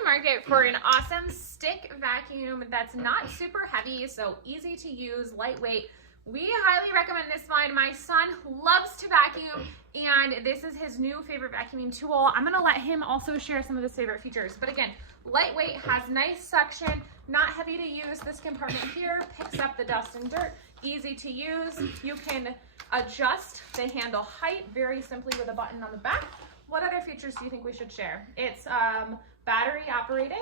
the market for an awesome stick vacuum that's not super heavy, so easy to use, lightweight, we highly recommend this one. My son loves to vacuum, and this is his new favorite vacuuming tool. I'm gonna let him also share some of his favorite features. But again, lightweight, has nice suction, not heavy to use. This compartment here picks up the dust and dirt, easy to use. You can adjust the handle height very simply with a button on the back. What other features do you think we should share? It's battery operated.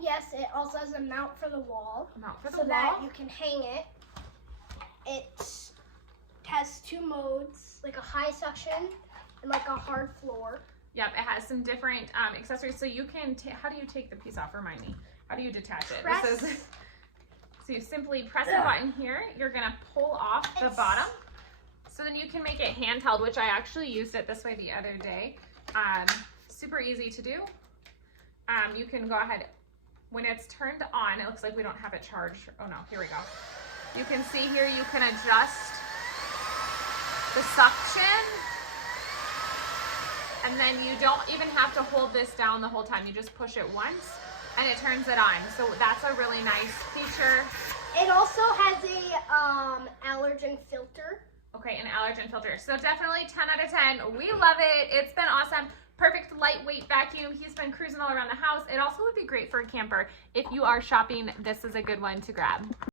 Yes, it also has a mount for the wall. So that you can hang it. It has 2 modes, like a high suction and like a hard floor. Yep, it has some different accessories. So you can, how do you take the piece off? Remind me. How do you detach it? Press. So you simply press the button here. You're gonna pull off the bottom. So then you can make it handheld, which I actually used it this way the other day. Super easy to do. You can go ahead, when it's turned on, it looks like we don't have it charged. Oh no, here we go. You can see here, you can adjust the suction, and then you don't even have to hold this down the whole time. You just push it once and it turns it on. So that's a really nice feature. It also has a allergen filter. Okay, an allergen filter. So definitely 10 out of 10. We love it. It's been awesome. Perfect lightweight vacuum. He's been cruising all around the house. It also would be great for a camper. If you are shopping, this is a good one to grab.